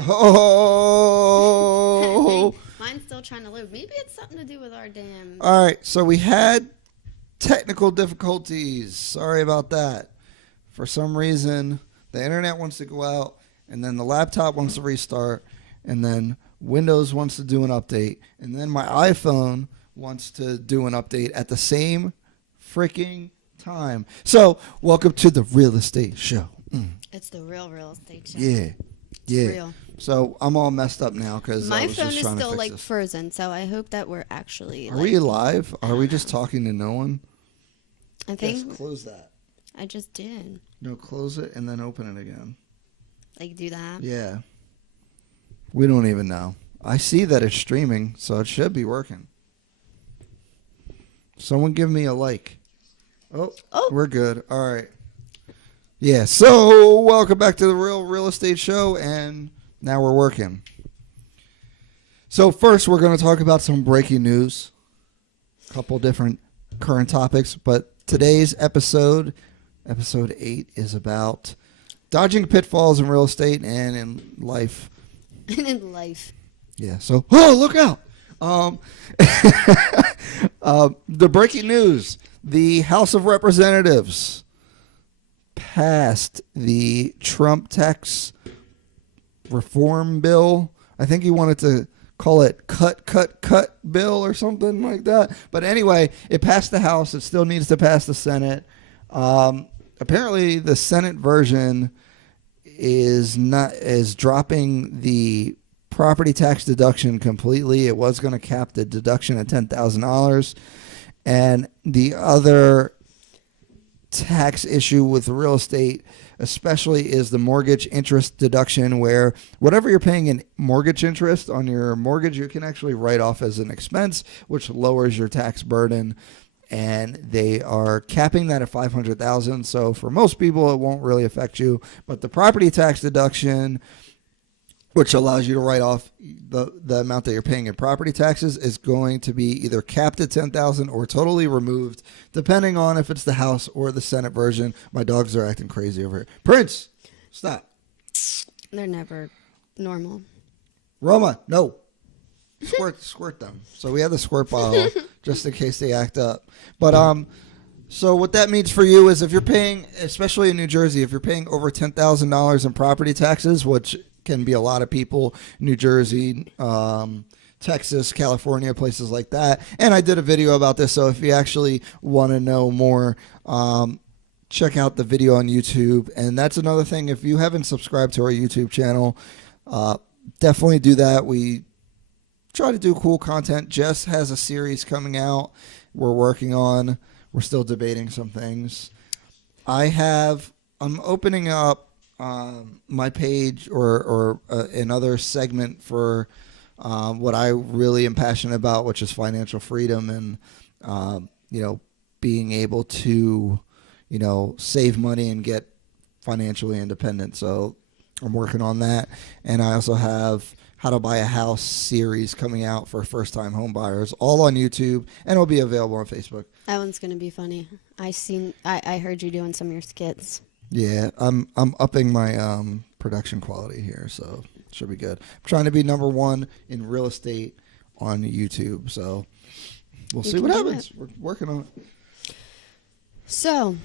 Oh. Hey, mine's still trying to load. Maybe it's something to do with our damn... All right, so we had technical difficulties. Sorry about that. For some reason, the internet wants to go out, and then the laptop wants to restart, and then Windows wants to do an update, and then my iPhone wants to do an update at the same freaking time. So, welcome to the Real Estate Show. It's the real estate show. Yeah. Yeah. Real. So, I'm all messed up now because My I was phone just is trying still to fix like this. frozen, so I hope that we're actually... Are we live? Are we just talking to no one? I think... Just close that. I just did. No, close it and then open it again. Like, do that? Yeah. We don't even know. I see that it's streaming, so it should be working. Someone give me a like. Oh, we're good. All right. Yeah, so welcome back to the Real Estate Show, and now we're working. So first, we're going to talk about some breaking news, a couple different current topics, but today's episode 8, is about dodging pitfalls in real estate and in life. And in life. Yeah, so, look out. The breaking news, the House of Representatives passed the Trump tax reform bill. I think he wanted to call it cut bill or something like that. But anyway, it passed the House. It still needs to pass the Senate. Apparently, the Senate version is dropping the property tax deduction completely. It was going to cap the deduction at $10,000, and the other tax issue with real estate, especially, is the mortgage interest deduction, where whatever you're paying in mortgage interest on your mortgage, you can actually write off as an expense, which lowers your tax burden. And they are capping that at $500,000. So for most people, it won't really affect you. But the property tax deduction, which allows you to write off the amount that you're paying in property taxes, is going to be either capped at $10,000 or totally removed, depending on if it's the House or the Senate version. My dogs are acting crazy over here. Prince, stop. They're never normal. Roma, no. Squirt them. So we have the squirt bottle just in case they act up. But so what that means for you is if you're paying, especially in New Jersey, if you're paying over $10,000 in property taxes, which can be a lot of people, New Jersey, Texas, California, places like that. And I did a video about this, so if you actually want to know more, check out the video on YouTube. And that's another thing, if you haven't subscribed to our YouTube channel, definitely do that. We try to do cool content. Jess has a series coming out we're working on. We're still debating some things. I'm opening up my page or another segment for what I really am passionate about, which is financial freedom and being able to save money and get financially independent. So I'm working on that, and I also have How to Buy a House series coming out for first-time home buyers, all on YouTube, and it'll be available on Facebook. That one's gonna be funny. I heard you doing some of your skits. Yeah, I'm upping my production quality here, so it should be good. I'm trying to be number one in real estate on YouTube, so we'll see what happens. We're working on it. So,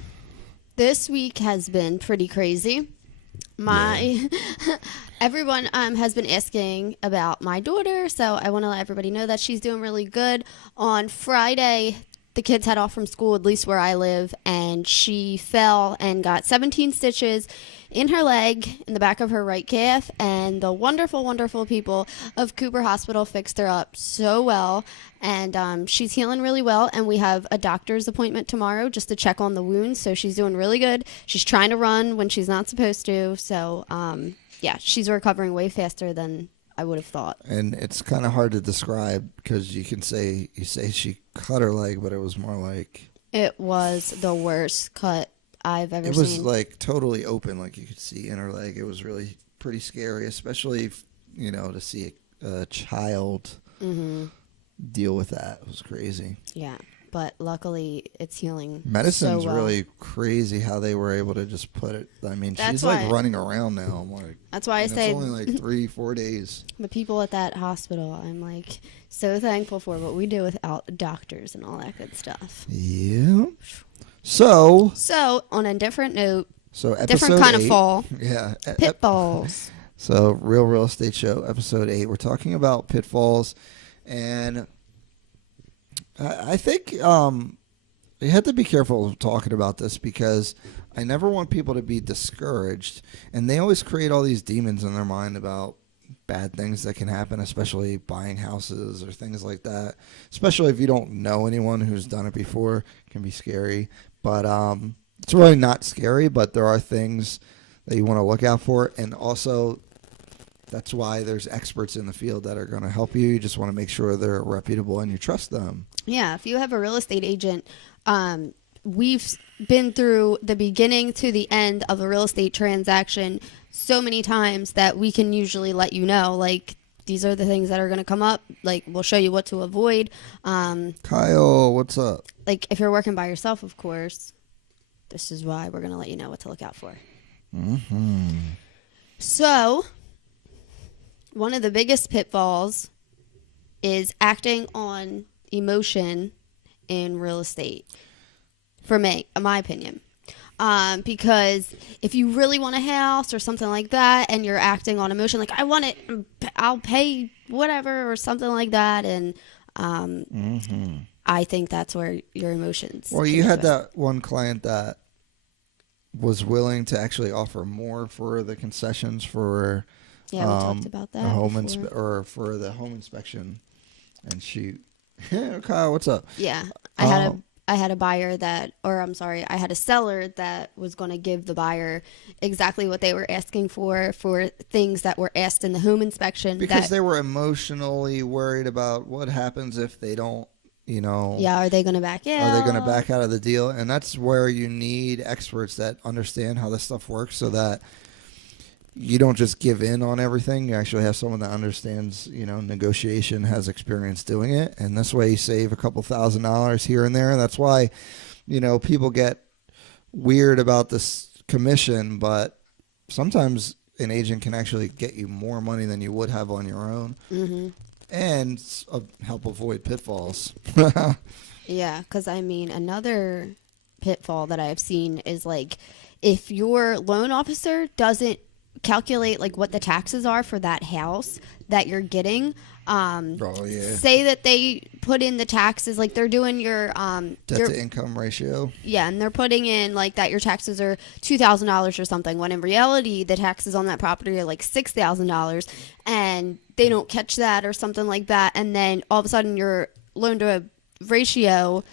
this week has been pretty crazy. Everyone has been asking about my daughter, so I want to let everybody know that she's doing really good. On Friday, the kids had off from school, at least where I live, and she fell and got 17 stitches in her leg, in the back of her right calf, and the wonderful, wonderful people of Cooper Hospital fixed her up so well, and she's healing really well, and we have a doctor's appointment tomorrow just to check on the wounds, so she's doing really good. She's trying to run when she's not supposed to, so yeah, she's recovering way faster than I would have thought. And it's kind of hard to describe because you say she cut her leg, but it was more like... It was the worst cut I've ever seen. It was like totally open, like you could see in her leg. It was really pretty scary, especially, to see a child deal with that. It was crazy. Yeah. but luckily it's healing. Medicine's so well. really crazy how they were able to just put it. I mean, That's she's why- like running around now. I'm like, That's why I and say it's only like 3-4 days. the people at that hospital, I'm like so thankful for what we do without doctors and all that good stuff. Yeah. So On a different note, episode different kind 8, of fall, Yeah. pitfalls. So Real Estate Show, episode 8. We're talking about pitfalls, and I think you have to be careful of talking about this because I never want people to be discouraged, and they always create all these demons in their mind about bad things that can happen, especially buying houses or things like that. Especially if you don't know anyone who's done it before, it can be scary. But it's really not scary, but there are things that you want to look out for, and also that's why there's experts in the field that are going to help you. You just want to make sure they're reputable and you trust them. Yeah, if you have a real estate agent, we've been through the beginning to the end of a real estate transaction so many times that we can usually let you know, like, these are the things that are going to come up. Like, we'll show you what to avoid. Kyle, what's up? Like, if you're working by yourself, of course, this is why we're going to let you know what to look out for. Mm-hmm. So, one of the biggest pitfalls is acting on emotion in real estate, for me, in my opinion. Because if you really want a house or something like that and you're acting on emotion, like, I want it, I'll pay whatever or something like that, and I think that's where your emotions. Well, you had that one client that was willing to actually offer more for the concessions for we talked about that the home before. for the home inspection, and she, Kyle, what's up? Yeah, I had a buyer I had a seller that was going to give the buyer exactly what they were asking for things that were asked in the home inspection. Because they were emotionally worried about what happens if they don't, Yeah, are they going to back out? Are they going to back out of the deal? And that's where you need experts that understand how this stuff works so that you don't just give in on everything. You actually have someone that understands, negotiation, has experience doing it. And this way you save a couple $1,000s here and there. And that's why, people get weird about this commission, but sometimes an agent can actually get you more money than you would have on your own. Mm-hmm. And help avoid pitfalls. Yeah, because, another pitfall that I've seen is, like, if your loan officer doesn't calculate, like, what the taxes are for that house that you're getting. Say that they put in the taxes, like, they're doing your debt to income ratio. Yeah, and they're putting in, like, that your taxes are $2,000 or something, when in reality the taxes on that property are like $6,000, and they don't catch that or something like that, and then all of a sudden your loan to ratio,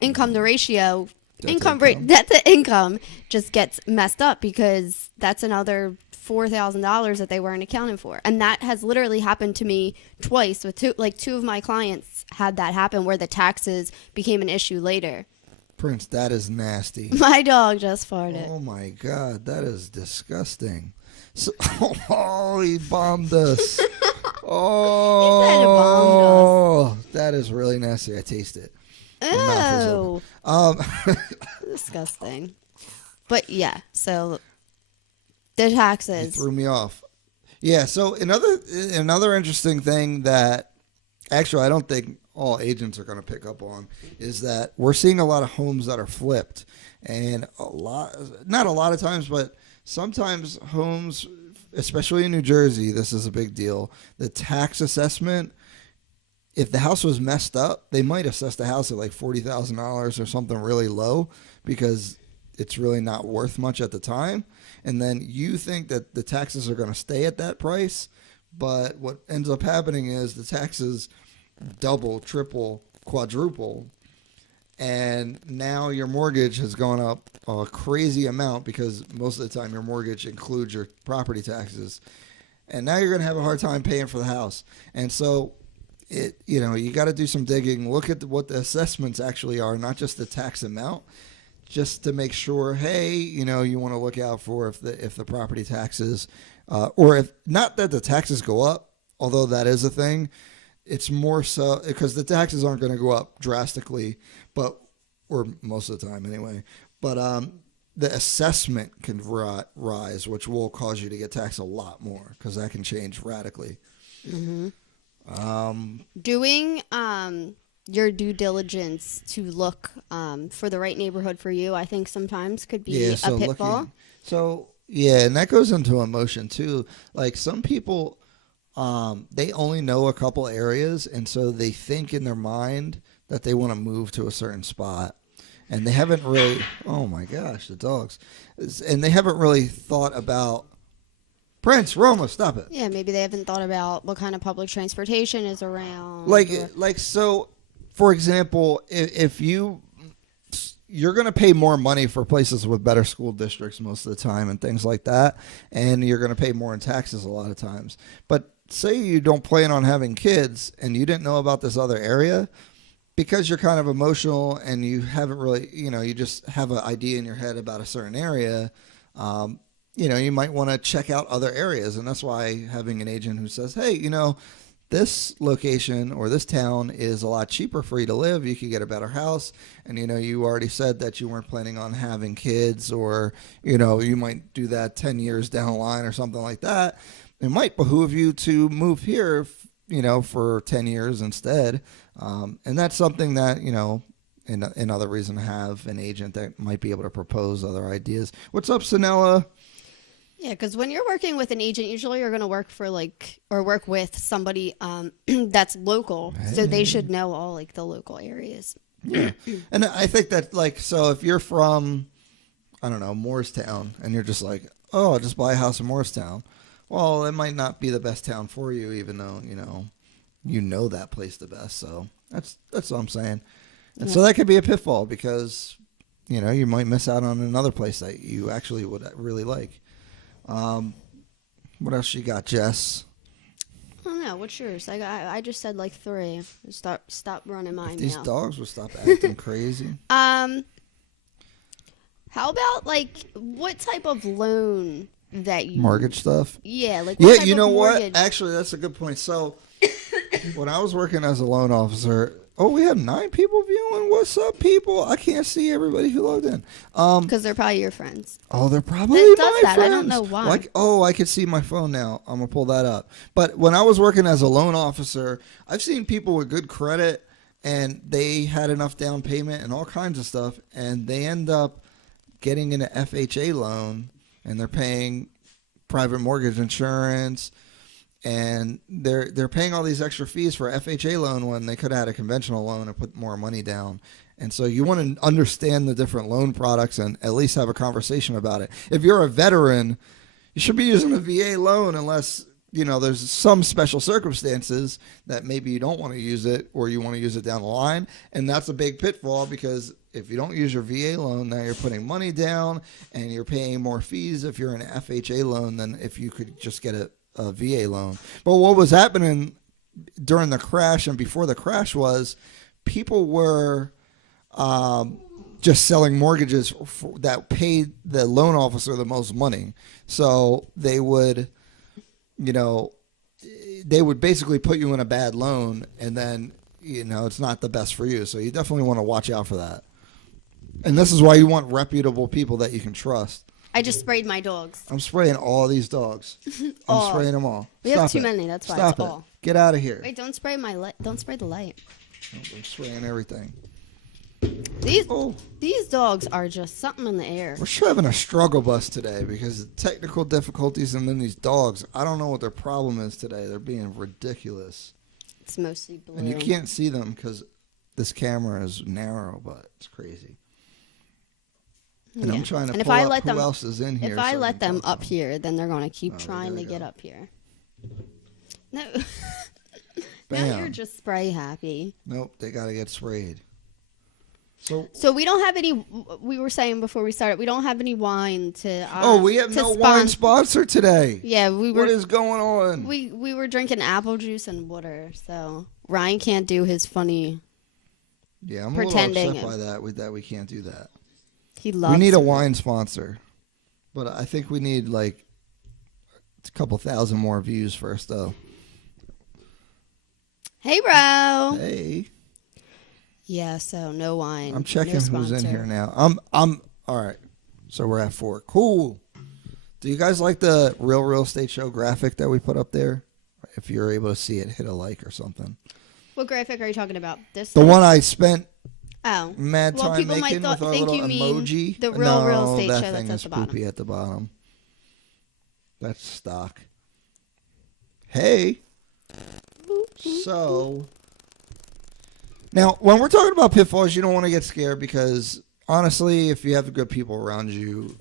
income to ratio, debt to income just gets messed up, because that's another $4,000 that they weren't accounting for. And that has literally happened to me twice with two of my clients had that happen, where the taxes became an issue later. Prince, that is nasty. My dog just farted. Oh my God, that is disgusting. So, he bombed us. Oh, that is really nasty. I taste it. Oh, disgusting. But yeah, so the taxes. It threw me off. Yeah, so another interesting thing that actually I don't think all agents are going to pick up on is that we're seeing a lot of homes that are flipped, and not a lot of times, but sometimes homes, especially in New Jersey, this is a big deal. The tax assessment, if the house was messed up, they might assess the house at like $40,000 or something really low, because it's really not worth much at the time. And then you think that the taxes are going to stay at that price, but what ends up happening is the taxes double, triple, quadruple, and now your mortgage has gone up a crazy amount, because most of the time your mortgage includes your property taxes, and now you're going to have a hard time paying for the house. And so you got to do some digging, look at what the assessments actually are, not just the tax amount, just to make sure, hey, you want to look out for if the property taxes, or if not that the taxes go up, although that is a thing. It's more so because the taxes aren't going to go up drastically, but or most of the time anyway. But the assessment can rise, which will cause you to get taxed a lot more because that can change radically. Mm-hmm. Doing your due diligence to look for the right neighborhood for you, I think sometimes could be a pitfall. And that goes into emotion too. Like some people, they only know a couple areas, and so they think in their mind that they want to move to a certain spot. And they haven't really, oh my gosh, the dogs. And they haven't really thought about, Prince, Roma, stop it. Yeah, maybe they haven't thought about what kind of public transportation is around. So, for example, if you're going to pay more money for places with better school districts most of the time and things like that, and you're going to pay more in taxes a lot of times. But say you don't plan on having kids and you didn't know about this other area, because you're kind of emotional and you haven't really, you just have an idea in your head about a certain area, you might want to check out other areas. And that's why having an agent who says, hey, this location or this town is a lot cheaper for you to live. You could get a better house. And, you already said that you weren't planning on having kids, or, you might do that 10 years down the line or something like that. It might behoove you to move here, for 10 years instead. And that's something that, another reason to have an agent that might be able to propose other ideas. What's up, Sanella? Yeah, because when you're working with an agent, usually you're going to work for work with somebody that's local. Hey. So they should know all the local areas. Yeah. And I think that so if you're from, I don't know, Morristown, and you're just like, oh, I'll just buy a house in Morristown. Well, it might not be the best town for you, even though, you know that place the best. So that's what I'm saying. And so that could be a pitfall because, you might miss out on another place that you actually would really like. What else you got, Jess? I don't know. What's yours? I just said 3. Stop running mine. If these now. Dogs would stop acting crazy. How about what type of loan that you mortgage stuff? Yeah, yeah. You know what? Actually, that's a good point. So when I was working as a loan officer. Oh, we have 9 people viewing. What's up, people? I can't see everybody who logged in. Because they're probably your friends. Oh, they're probably my friends. I don't know why. I can see my phone now. I'm going to pull that up. But when I was working as a loan officer, I've seen people with good credit, and they had enough down payment and all kinds of stuff, and they end up getting an FHA loan, and they're paying private mortgage insurance, and they're paying all these extra fees for a FHA loan when they could have had a conventional loan and put more money down. And so you want to understand the different loan products and at least have a conversation about it. If you're a veteran, you should be using a VA loan unless, there's some special circumstances that maybe you don't want to use it or you want to use it down the line. And that's a big pitfall because if you don't use your VA loan, now you're putting money down and you're paying more fees if you're in an FHA loan than if you could just get a VA loan. But what was happening during the crash and before the crash was people were just selling mortgages that paid the loan officer the most money. So they would, basically put you in a bad loan, and then, it's not the best for you. So you definitely want to watch out for that. And this is why you want reputable people that you can trust. I just sprayed my dogs. I'm spraying all these dogs. I'm spraying them all. We have too many. That's why. Stop it. Get out of here. Wait, don't spray don't spray the light. I'm spraying everything. These dogs are just something in the air. We're having a struggle bus today because of technical difficulties, and then these dogs. I don't know what their problem is today. They're being ridiculous. It's mostly blue. And you can't see them because this camera is narrow, but it's crazy. And I'm trying to pull up who else is in here. If I let them up here, then they're going to keep trying to get up here. No. Now you're just spray happy. Nope, they got to get sprayed. So we don't have any, we were saying before we started, we don't have any wine to we have no wine sponsor today. Yeah, what is going on? We were drinking apple juice and water, so Ryan can't do his funny I'm pretending. A little upset by that we can't do that. He loves We need a wine sponsor. But I think we need a couple thousand more views first, though. Hey, bro. Hey. Yeah, so no wine. I'm checking no who's in sponsor. here now. I'm all right. So we're at 4. Cool. Do you guys like the Real Estate Show graphic that we put up there? If you're able to see it, hit a like or something. What graphic are you talking about? The thing? one I spent Oh. mad Well, time people might making with our think little you mean emoji. the Real Estate that Show thing that's is at the bottom. poopy at the bottom. That's stock. Hey. So now, when we're talking about pitfalls, you don't want to get scared because honestly, if you have good people around you,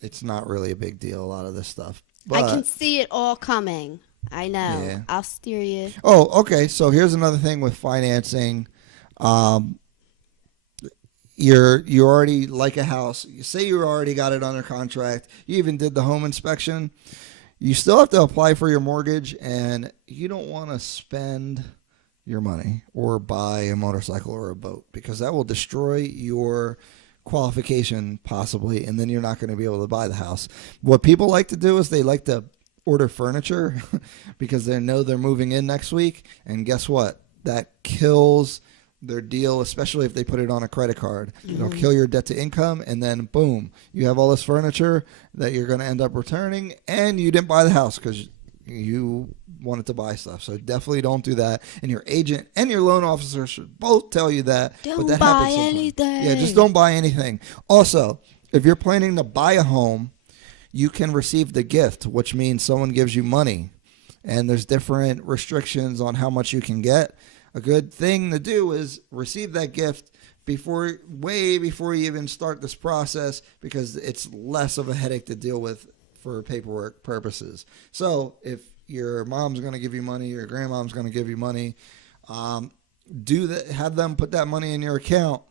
it's not really a big deal. A lot of this stuff. But, I can see it all coming. I know. Yeah. I'll steer you. Oh, okay. So here's another thing with financing. You already like a house. You say you already got it under contract. You even did the home inspection. You still have to apply for your mortgage, and you don't want to spend your money or buy a motorcycle or a boat because that will destroy your qualification possibly, and then you're not going to be able to buy the house. What people like to do is they like to order furniture because they know they're moving in next week, and guess what? That kills their deal, especially if they put it on a credit card. It'll kill your debt to income, and then boom, you have all this furniture that you're going to end up returning, and you didn't buy the house because you wanted to buy stuff. So definitely don't do that. And your agent and your loan officer should both tell you that. Don't but that buy happens sometimes. anything. Yeah, just don't buy anything. Also, if you're planning to buy a home, you can receive the gift, which means someone gives you money. And there's different restrictions on how much you can get. A good thing to do is receive that gift way before you even start this process because it's less of a headache to deal with for paperwork purposes. So if your mom's going to give you money, your grandmom's going to give you money, have them put that money in your account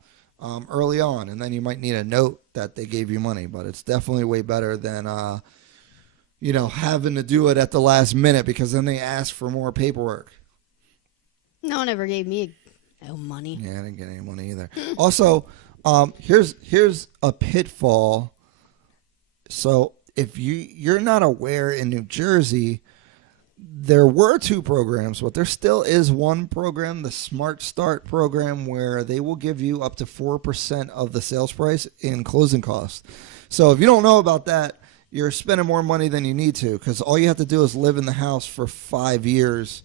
early on, and then you might need a note that they gave you money. But it's definitely way better than having to do it at the last minute because then they ask for more paperwork. No one ever gave me no money. Yeah, I didn't get any money either. Also, here's a pitfall. So if you're not aware, in New Jersey, there were 2 programs, but there still is one program, the Smart Start program, where they will give you up to 4% of the sales price in closing costs. So if you don't know about that, you're spending more money than you need to because all you have to do is live in the house for 5 years,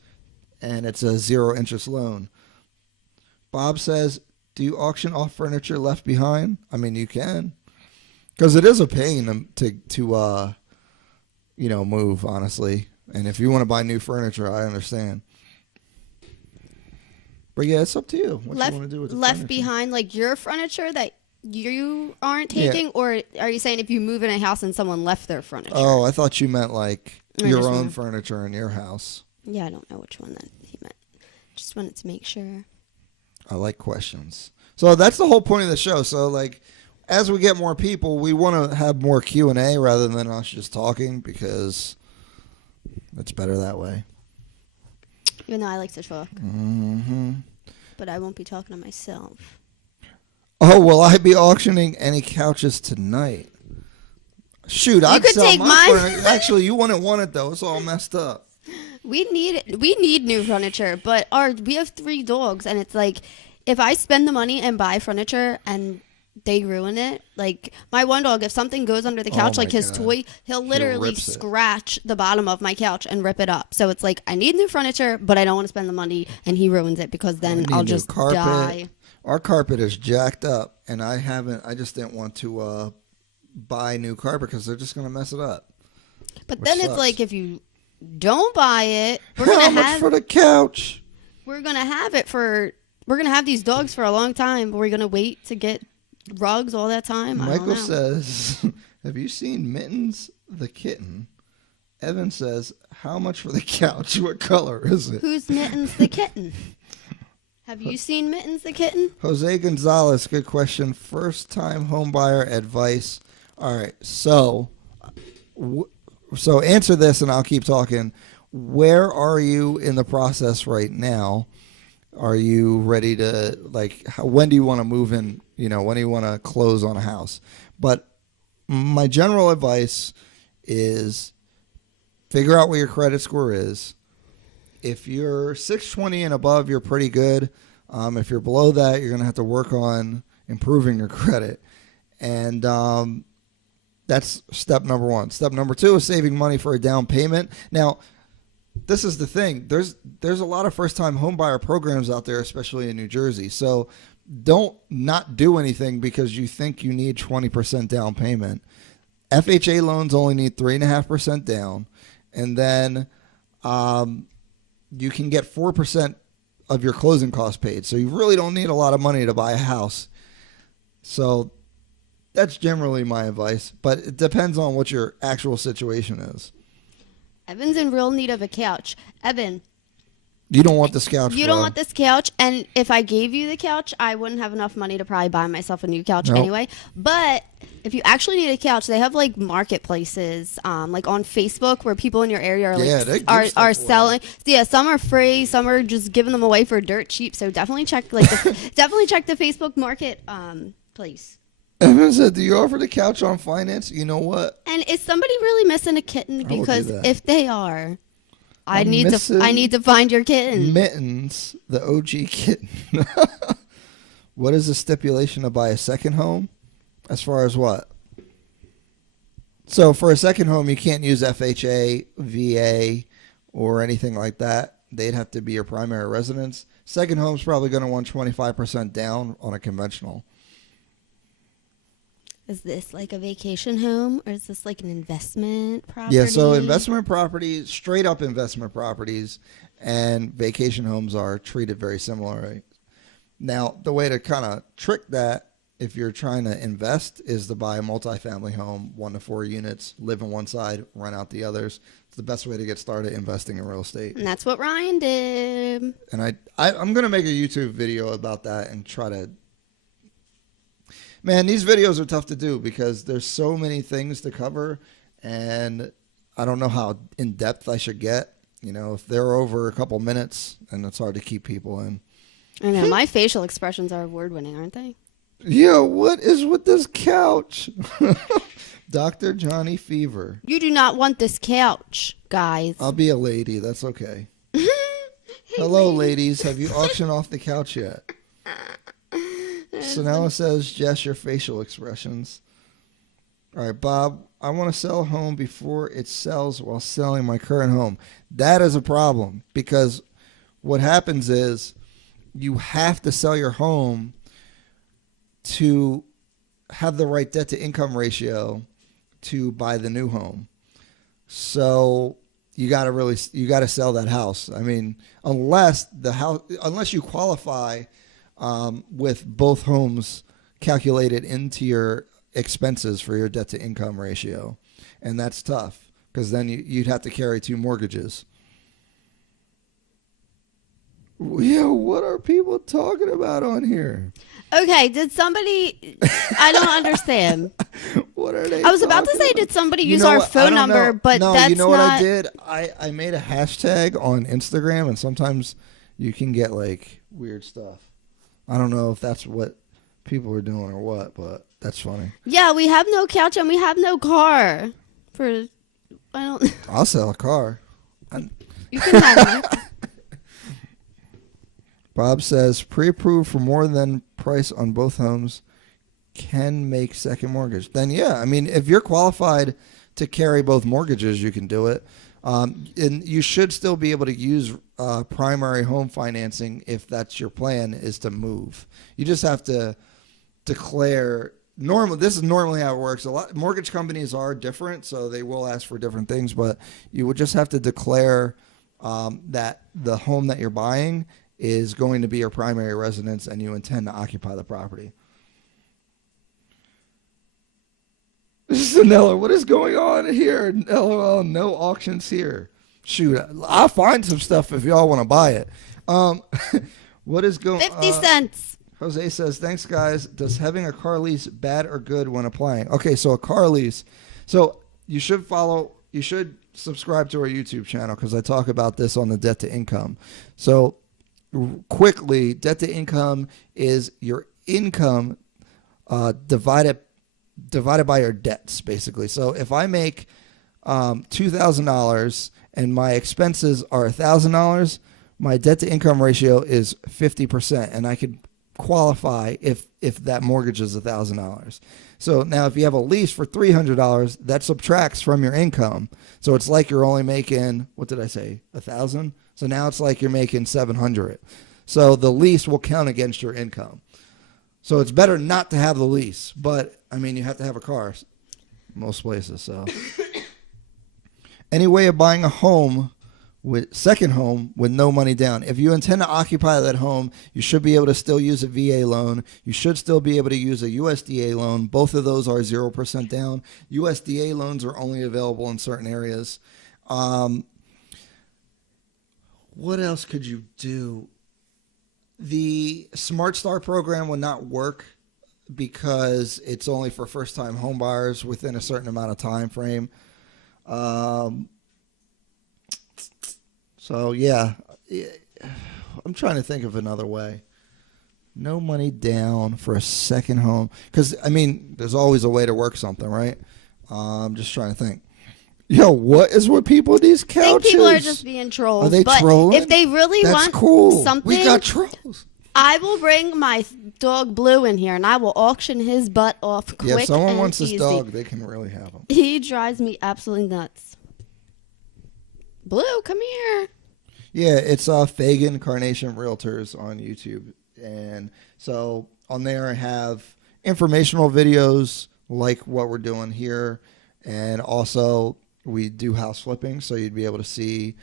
and it's a 0-interest loan. Bob says, do you auction off furniture left behind? I mean, you can. Because it is a pain to move, honestly. And if you want to buy new furniture, I understand. But yeah, it's up to you. What you want to do with the left furniture. behind, like your furniture that you aren't taking? Yeah. Or are you saying if you move in a house and someone left their furniture? Oh, I thought you meant like your own furniture in your house. Yeah, I don't know which one that he meant. Just wanted to make sure. I like questions. So that's the whole point of the show. So like, as we get more people, we want to have more Q&A rather than us just talking because it's better that way. Even though I like to talk. Mm-hmm. But I won't be talking to myself. Oh, will I be auctioning any couches tonight? Shoot, I'd sell take my mine. furniture. Actually, you wouldn't want it, though. It's all messed up. We need new furniture, but we have 3 dogs, and it's like if I spend the money and buy furniture and they ruin it, like my one dog, if something goes under the couch, like his toy, he'll literally scratch the bottom of my couch and rip it up. So it's like I need new furniture, but I don't want to spend the money, and he ruins it because then I'll just die. Our carpet is jacked up, and I just didn't want to buy new carpet because they're just going to mess it up. But then it's like if you don't buy it, how much for the couch? We're gonna have these dogs for a long time. But we're gonna wait to get rugs all that time. Michael says, "Have you seen Mittens the kitten?" Evan says, "How much for the couch? What color is it?" Who's Mittens the kitten? Have you seen Mittens the kitten? Jose Gonzalez, good question. First time home buyer advice. All right, so answer this and I'll keep talking. Where are you in the process right now? Are you ready to, when do you want to move in? When do you want to close on a house? But my general advice is figure out what your credit score is. If you're 620 and above, you're pretty good. If you're below that, you're going to have to work on improving your credit. And that's step number one. Step number two is saving money for a down payment. Now, this is the thing. There's a lot of first-time homebuyer programs out there, especially in New Jersey. So don't not do anything because you think you need 20% down payment. FHA loans only need 3.5% down, and then you can get 4% of your closing costs paid. So you really don't need a lot of money to buy a house. So that's generally my advice, but it depends on what your actual situation is. Evan's in real need of a couch. Evan, you don't want this couch. You don't want this couch, and if I gave you the couch, I wouldn't have enough money to probably buy myself a new couch anyway. But if you actually need a couch, they have like marketplaces, like on Facebook, where people in your area are like are selling. Yeah, some are free, some are just giving them away for dirt cheap. So definitely check definitely check the Facebook market place. Evan said, do you offer the couch on finance? You know what? And is somebody really missing a kitten? Because if they are, I need to find your kitten. Mittens, the OG kitten. What is the stipulation to buy a second home? As far as what? So for a second home, you can't use FHA, VA, or anything like that. They'd have to be your primary residence. Second home's probably going to want 25% down on a conventional. Is this like a vacation home, or is this like an investment property? Yeah, so investment properties, straight up investment properties, and vacation homes are treated very similarly. Now, the way to kind of trick that, if you're trying to invest, is to buy a multifamily home, 1 to 4 units, live on one side, rent out the others. It's the best way to get started investing in real estate. And that's what Ryan did. And I'm going to make a YouTube video about that and try to... Man, these videos are tough to do because there's so many things to cover, and I don't know how in-depth I should get. You know, if they're over a couple minutes, and it's hard to keep people in. I know. My facial expressions are award-winning, aren't they? Yeah, what is with this couch? Dr. Johnny Fever. You do not want this couch, guys. I'll be a lady. That's okay. Hello, ladies. Have you auctioned off the couch yet? So now it says, Jess, your facial expressions. All right, Bob, I want to sell a home before it sells while selling my current home. That is a problem because what happens is you have to sell your home to have the right debt to income ratio to buy the new home. So you got to sell that house. I mean, unless you qualify with both homes calculated into your expenses for your debt to income ratio. And that's tough because then you'd have to carry 2 mortgages. Yeah, what are people talking about on here? Okay, did somebody... I don't understand. What are they I was about to say, did somebody use our phone number, but no, that's you know what not... I did? I made a hashtag on Instagram, and sometimes you can get, like, weird stuff. I don't know if that's what people are doing or what, but that's funny. Yeah, we have no couch and we have no car. I'll sell a car. You can have it. Bob says, pre-approved for more than price on both homes can make second mortgage. Then, yeah, I mean, if you're qualified to carry both mortgages, you can do it. And you should still be able to use primary home financing if that's your plan, is to move. You just have to declare this is normally how it works. A lot mortgage companies are different, so they will ask for different things, but you would just have to declare that the home that you're buying is going to be your primary residence and you intend to occupy the property. Nella, what is going on here? LOL, no auctions here. Shoot, I'll find some stuff if y'all want to buy it. What is going 50 cents. Jose says, thanks, guys. Does having a car lease bad or good when applying? Okay, so a car lease. So you should subscribe to our YouTube channel because I talk about this on the debt to income. So quickly, debt to income is your income divided by your debts, basically. So if I make $2,000 and my expenses are $1,000, my debt to income ratio is 50%, and I could qualify if that mortgage is $1,000. So now if you have a lease for $300, that subtracts from your income. So it's like you're only making, what did I say, 1,000? So now it's like you're making 700. So the lease will count against your income. So it's better not to have the lease, but I mean, you have to have a car most places. So any way of buying a home second home with no money down. If you intend to occupy that home, you should be able to still use a VA loan. You should still be able to use a USDA loan. Both of those are 0% down. USDA loans are only available in certain areas. What else could you do? The Smart Start program will not work because it's only for first-time home buyers within a certain amount of time frame. So, yeah, I'm trying to think of another way. No money down for a second home. Because, I mean, there's always a way to work something, right? I'm just trying to think. Yo, what is with people with these couches? I think people are just being trolls. Are they but trolling? If they really That's want cool. something, We got trolls. I will bring my dog Blue in here, and I will auction his butt off quick. Yeah, if someone and wants this easy. dog, they can really have him. He drives me absolutely nuts. Blue, come here. Yeah, it's Fagan-Carnation Realtors on YouTube. And so on there I have informational videos like what we're doing here. And also we do house flipping, so you'd be able to see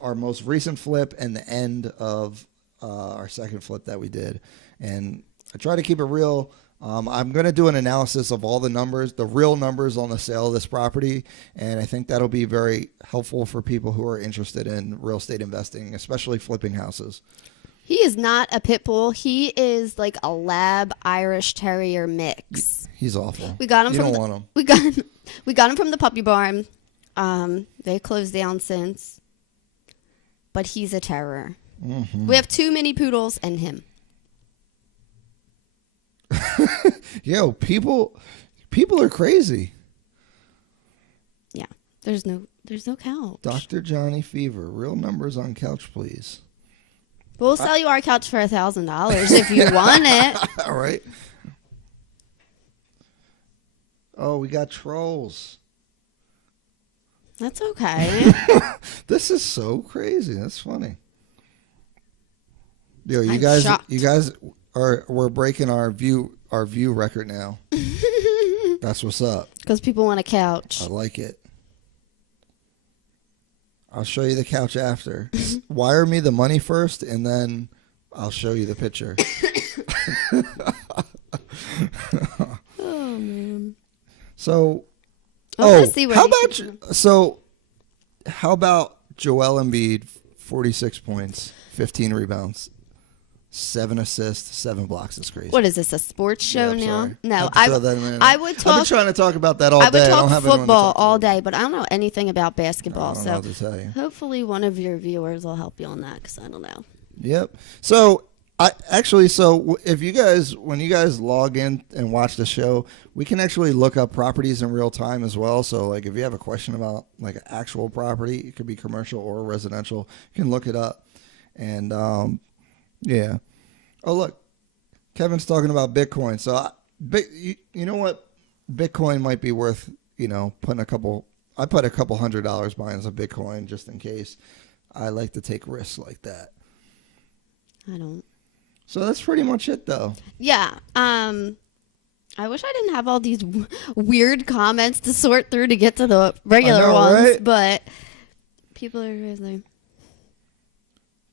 our most recent flip and the end of our second flip that we did. And I try to keep it real. I'm going to do an analysis of all the numbers, the real numbers on the sale of this property, and I think that'll be very helpful for people who are interested in real estate investing, especially flipping houses. He is not a pit bull. He is like a lab Irish Terrier mix. He's awful. We got him you from don't the, want him. We got him from the puppy barn. They closed down since, but he's a terror. Mm-hmm. We have too many poodles and him. Yo, people are crazy. Yeah, there's no couch. Dr. Johnny Fever, real numbers on couch, please. We'll sell you our couch for $1,000 if you want it. All right. Oh, we got trolls. That's okay. This is so crazy. That's funny. Yo, I'm you guys shocked. we're breaking our view record now. That's what's up. Because people want a couch. I like it. I'll show you the couch after. Wire me the money first, and then I'll show you the picture. Oh man. So, Let's see what how he about Joel Embiid, 46 points, 15 rebounds, 7 assists, 7 blocks. That's crazy. What is this, a sports show Yeah, now? sorry. No, I would talk. I've been trying to talk about that all day. I would I don't talk have anyone to football talk to. all day, but I don't know anything about I basketball. don't know So what to tell you. hopefully one of your viewers will help you on that because I don't know. Yep. So if you guys, when you guys log in and watch the show, we can actually look up properties in real time as well. So like if you have a question about like an actual property, it could be commercial or residential, you can look it up. And yeah. Oh, look, Kevin's talking about Bitcoin. So you know what? Bitcoin might be worth, putting I put a couple $100 buying some Bitcoin just in case. I like to take risks like that. I don't. So that's pretty much it, though. Yeah. I wish I didn't have all these weird comments to sort through to get to the regular ones, right? but people are crazy.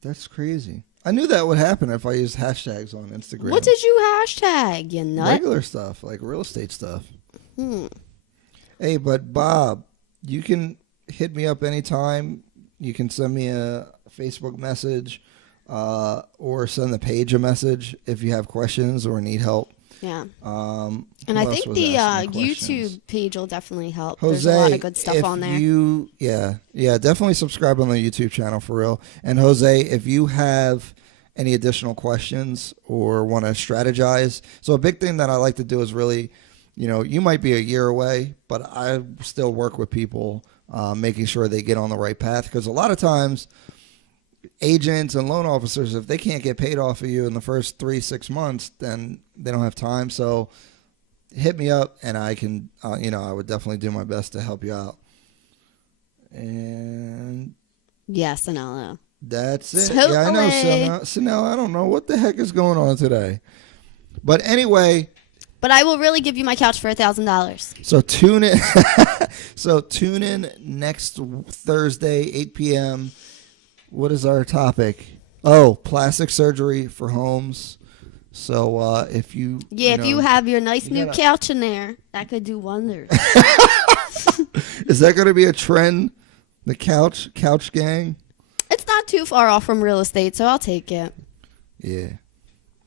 That's crazy. I knew that would happen if I used hashtags on Instagram. What did you hashtag, you nut? Regular stuff, like real estate stuff. Hey, but Bob, you can hit me up anytime. You can send me a Facebook message or send the page a message if you have questions or need help. Yeah. And I think the YouTube page will definitely help. Jose, there's a lot of good stuff on there. Yeah, definitely subscribe on the YouTube channel for real. And Jose, if you have any additional questions or want to strategize, so a big thing that I like to do is really, you might be a year away, but I still work with people making sure they get on the right path, because a lot of times agents and loan officers, if they can't get paid off of you in the first 3-6 months, then they don't have time. So hit me up, and I can, I would definitely do my best to help you out. And yes, Sonella. That's it. Totally. Yeah, I know. So now I don't know what the heck is going on today. But anyway. But I will really give you my couch for $1,000. So tune in. So tune in next Thursday, 8 p.m. What is our topic? Oh, plastic surgery for homes. So if you if you have your nice new couch in there, that could do wonders. Is that going to be a trend? The couch gang? It's not too far off from real estate, so I'll take it. Yeah.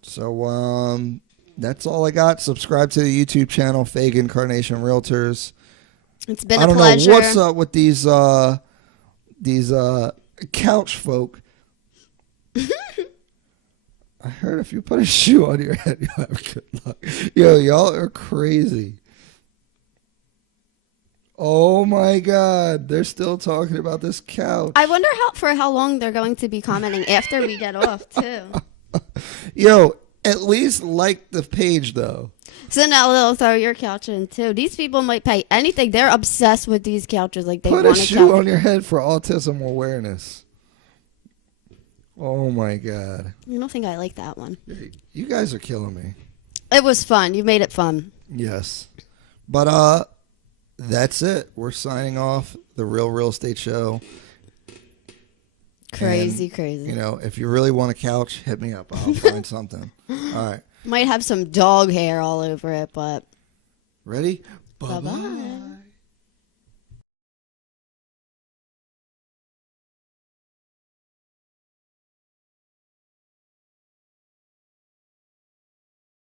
So that's all I got. Subscribe to the YouTube channel, Fagan-Carnation Realtors. It's been a pleasure. I don't know what's up with these couch folk. I heard if you put a shoe on your head, you'll have good luck. Yo, y'all are crazy. Oh my God, they're still talking about this couch. I wonder for how long they're going to be commenting after we get off, too. Yo, at least like the page, though. So now they'll throw your couch in, too. These people might pay anything. They're obsessed with these couches. Like, they put want a shoe on your head for autism awareness. Oh my God. I don't think I like that one. You guys are killing me. It was fun. You made it fun. Yes. But that's it. We're signing off the Real Estate Show. Crazy. If you really want a couch, hit me up. I'll find something. All right. Might have some dog hair all over it, but... Ready? Bye-bye.